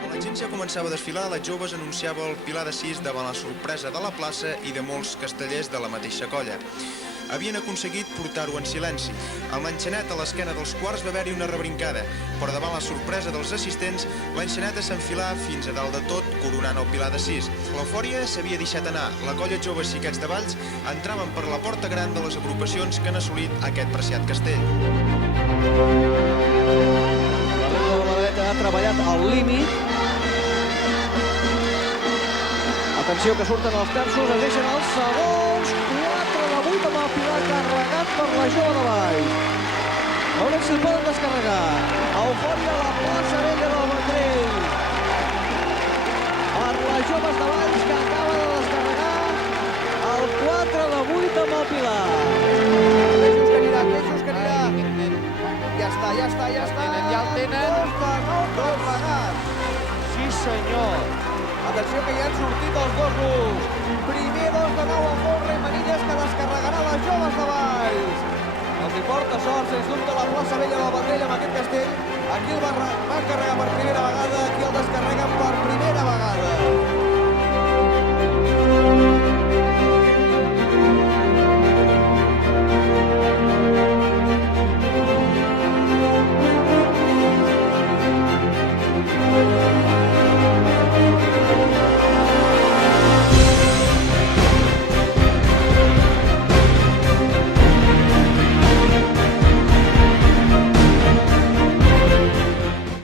Quan la gent ja començava a desfilar, les joves anunciava el Pilar de Sis davant la sorpresa de la plaça i de molts castellers de la mateixa colla. Havien aconseguit portar-ho en silenci. Amb l'enxaneta a l'esquena dels quarts va haver-hi una rebrincada, però davant la sorpresa dels assistents, l'enxaneta s'enfilà fins a dalt de tot, coronant el Pilar de Sis. L'eufòria s'havia deixat anar. La colla joves xiquets de Valls entraven per la porta gran de les agrupacions que han assolit aquest preciat castell. La regla de la dreta ha treballat al límit. Atenció que surten els terços, es deixen els segons, 4 de 8 amb el Pilar carregat per la jove de Valls. Veurem si el poden descarregar. Eufòria a la plaça vella del Vendrell. Per les joves de Valls que acaba de descarregar el 4 de 8 amb el Pilar. Queixos que anirà. Ja està. Ja el tenen. Dos vegats. Sí senyor. Atenció que ja han sortit els dos grups. Primer 2 de 9 amb Borra i Manilles que descarregarà les joves de Valls. Els hi porta sort, sens dubte, la plaça vella del Vendrell amb aquest castell. Aquí el van carregar per primera vegada, aquí el descarreguen per primera vegada.